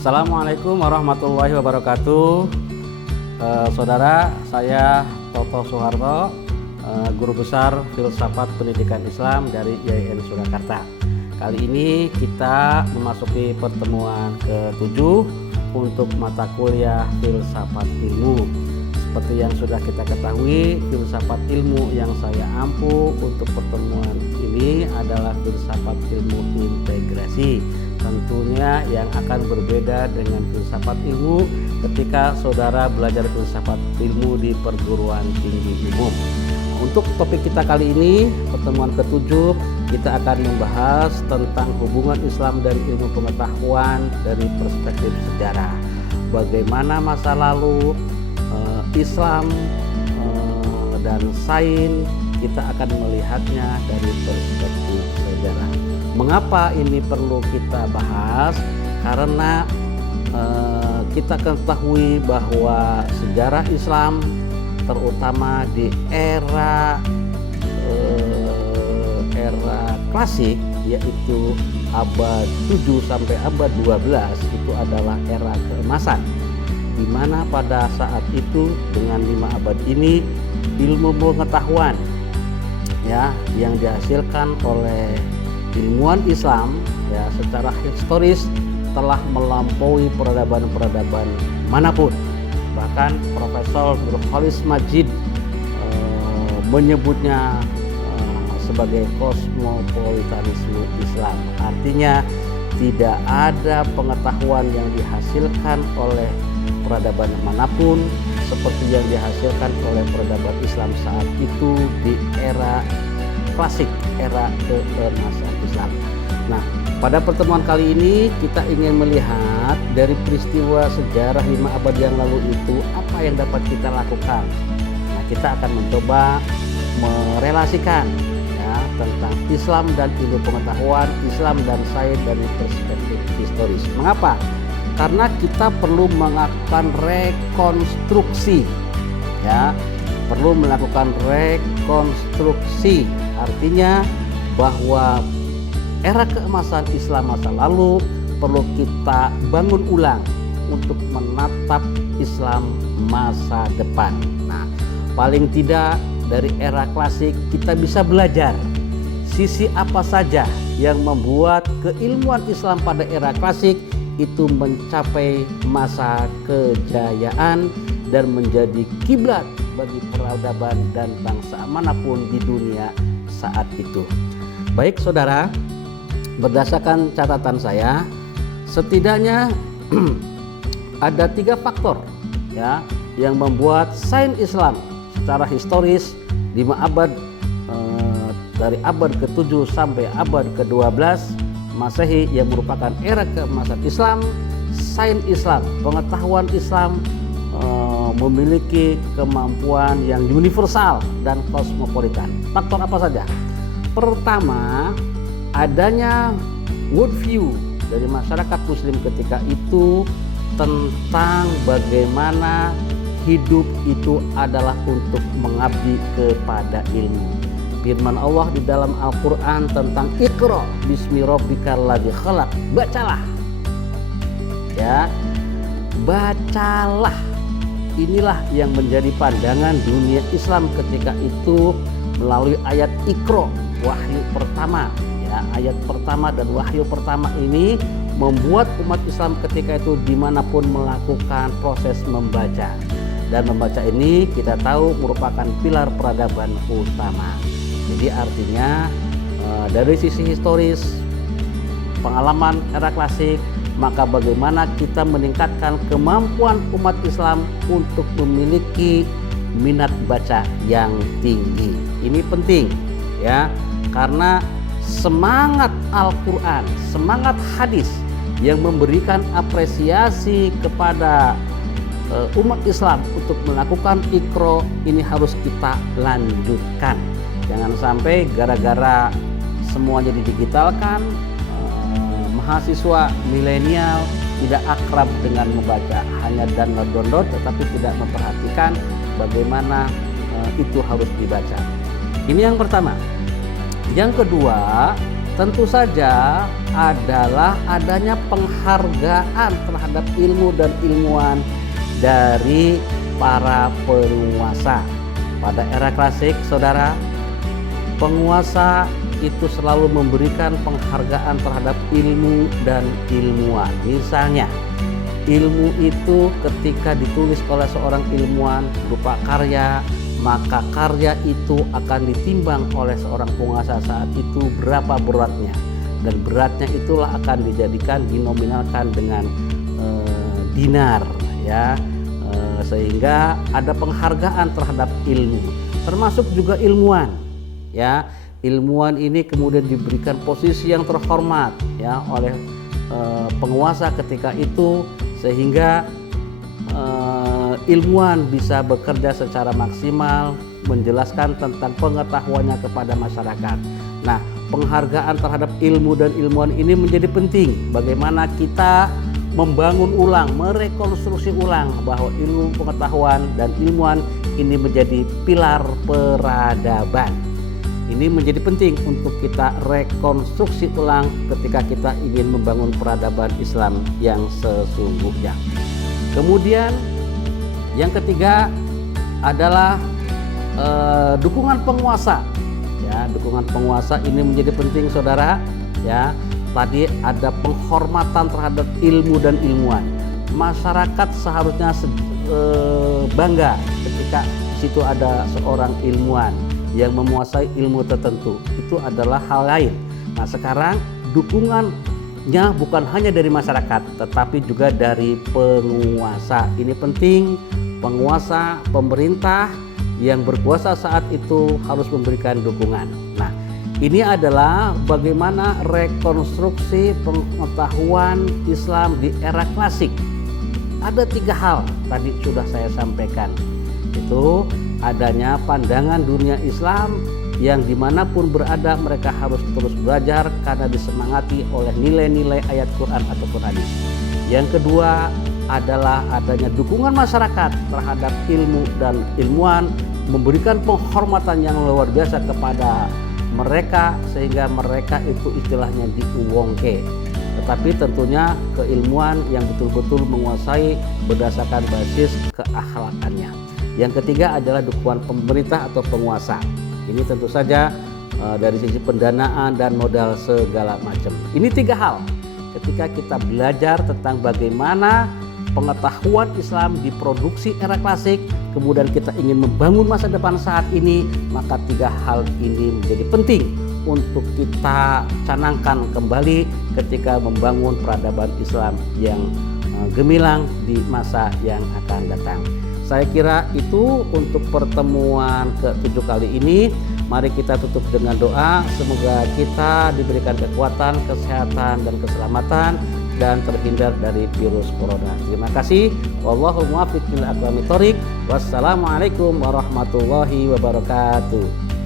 Assalamualaikum warahmatullahi wabarakatuh. Saudara, saya Toto Soeharto, Guru Besar Filsafat Pendidikan Islam dari IAIN Surakarta. Kali ini kita memasuki pertemuan ke-7 untuk mata kuliah Filsafat Ilmu. Seperti yang sudah kita ketahui, filsafat ilmu yang saya ampu untuk pertemuan ini adalah filsafat ilmu integrasi. Tentunya yang akan berbeda dengan filsafat ilmu ketika saudara belajar filsafat ilmu di perguruan tinggi umum. Untuk topik kita kali ini, pertemuan ke-7, kita akan membahas tentang hubungan Islam dan ilmu pengetahuan dari perspektif sejarah. Bagaimana masa lalu Islam dan sains kita akan melihatnya dari perspektif sejarah. Mengapa ini perlu kita bahas? Karena kita ketahui bahwa sejarah Islam terutama di era klasik, yaitu abad 7 sampai abad 12 itu adalah era keemasan, di mana pada saat itu dengan 5 abad ini ilmu pengetahuan yang dihasilkan oleh ilmuwan Islam secara historis telah melampaui peradaban-peradaban manapun. Bahkan Profesor Nurholis Majid menyebutnya sebagai kosmopolitanisme Islam. Artinya tidak ada pengetahuan yang dihasilkan oleh peradaban manapun seperti yang dihasilkan oleh peradaban Islam saat itu di era klasik, era keemasan Islam. Nah, pada pertemuan kali ini kita ingin melihat dari peristiwa sejarah 5 abad yang lalu itu apa yang dapat kita lakukan. Nah, kita akan mencoba merelasikan tentang Islam dan ilmu pengetahuan, Islam dan sains dari perspektif historis. Mengapa? Karena kita perlu melakukan rekonstruksi, perlu melakukan rekonstruksi. Artinya bahwa era keemasan Islam masa lalu perlu kita bangun ulang untuk menatap Islam masa depan. Nah, paling tidak dari era klasik kita bisa belajar sisi apa saja yang membuat keilmuan Islam pada era klasik itu mencapai masa kejayaan dan menjadi kiblat bagi peradaban dan bangsa manapun di dunia saat itu. Baik saudara, berdasarkan catatan saya, setidaknya ada 3 faktor yang membuat sains Islam secara historis 5 abad dari abad ke-7 sampai abad ke-12 Masehi yang merupakan era keemasan Islam, sains Islam, pengetahuan Islam memiliki kemampuan yang universal dan kosmopolitan. Faktor apa saja? Pertama, adanya worldview dari masyarakat muslim ketika itu tentang bagaimana hidup itu adalah untuk mengabdi kepada ilmu. Firman Allah di dalam Al-Quran tentang Iqra bismi rabbikal ladzi khalaq. Bacalah, bacalah. Inilah yang menjadi pandangan dunia Islam ketika itu melalui ayat Iqra, wahyu pertama. Ayat pertama dan wahyu pertama ini membuat umat Islam ketika itu dimanapun melakukan proses membaca. Dan membaca ini kita tahu merupakan pilar peradaban utama. Jadi artinya dari sisi historis pengalaman era klasik, maka bagaimana kita meningkatkan kemampuan umat Islam untuk memiliki minat baca yang tinggi. Ini penting karena semangat Al-Quran, semangat hadis yang memberikan apresiasi kepada umat Islam untuk melakukan Iqra ini harus kita lanjutkan. Jangan sampai gara-gara semuanya didigitalkan, mahasiswa milenial tidak akrab dengan membaca, hanya download tetapi tidak memperhatikan bagaimana itu harus dibaca. Ini yang pertama. Yang kedua, tentu saja adalah adanya penghargaan terhadap ilmu dan ilmuwan dari para penguasa. Pada era klasik, saudara, penguasa itu selalu memberikan penghargaan terhadap ilmu dan ilmuwan. Misalnya, ilmu itu ketika ditulis oleh seorang ilmuwan berupa karya, maka karya itu akan ditimbang oleh seorang penguasa saat itu berapa beratnya, dan beratnya itulah akan dijadikan dinominalkan dengan dinar, ya, sehingga ada penghargaan terhadap ilmu, termasuk juga ilmuwan, ya. Ilmuwan ini kemudian diberikan posisi yang terhormat, ya, oleh penguasa ketika itu, sehingga ilmuwan bisa bekerja secara maksimal menjelaskan tentang pengetahuannya kepada masyarakat. Nah, penghargaan terhadap ilmu dan ilmuwan ini menjadi penting. Bagaimana kita membangun ulang, merekonstruksi ulang bahwa ilmu pengetahuan dan ilmuwan ini menjadi pilar peradaban. Ini menjadi penting untuk kita rekonstruksi ulang ketika kita ingin membangun peradaban Islam yang sesungguhnya. Kemudian yang ketiga adalah dukungan penguasa. Ya, dukungan penguasa ini menjadi penting, saudara. Ya, tadi ada penghormatan terhadap ilmu dan ilmuwan. Masyarakat seharusnya bangga ketika di situ ada seorang ilmuwan yang menguasai ilmu tertentu. Itu adalah hal lain. Nah, sekarang dukungannya bukan hanya dari masyarakat, tetapi juga dari penguasa. Ini penting, penguasa, pemerintah yang berkuasa saat itu harus memberikan dukungan. Nah, ini adalah bagaimana rekonstruksi pengetahuan Islam di era klasik. Ada 3 hal tadi sudah saya sampaikan. Itu adanya pandangan dunia Islam yang dimanapun berada mereka harus terus belajar karena disemangati oleh nilai-nilai ayat Quran ataupun hadis. Yang kedua adalah adanya dukungan masyarakat terhadap ilmu dan ilmuwan, memberikan penghormatan yang luar biasa kepada mereka sehingga mereka itu istilahnya diuwongke. Tetapi tentunya keilmuan yang betul-betul menguasai berdasarkan basis keakhlakannya. Yang ketiga adalah dukungan pemerintah atau penguasa. Ini tentu saja dari sisi pendanaan dan modal segala macam. Ini 3 hal. Ketika kita belajar tentang bagaimana pengetahuan Islam diproduksi era klasik, kemudian kita ingin membangun masa depan saat ini, maka 3 hal ini menjadi penting untuk kita canangkan kembali ketika membangun peradaban Islam yang gemilang di masa yang akan datang. Saya kira itu untuk pertemuan ke-7 kali ini. Mari kita tutup dengan doa. Semoga kita diberikan kekuatan, kesehatan, dan keselamatan dan terhindar dari virus corona. Terima kasih. Wallahul muwaffiq ila aqwamit thoriq. Wassalamualaikum warahmatullahi wabarakatuh.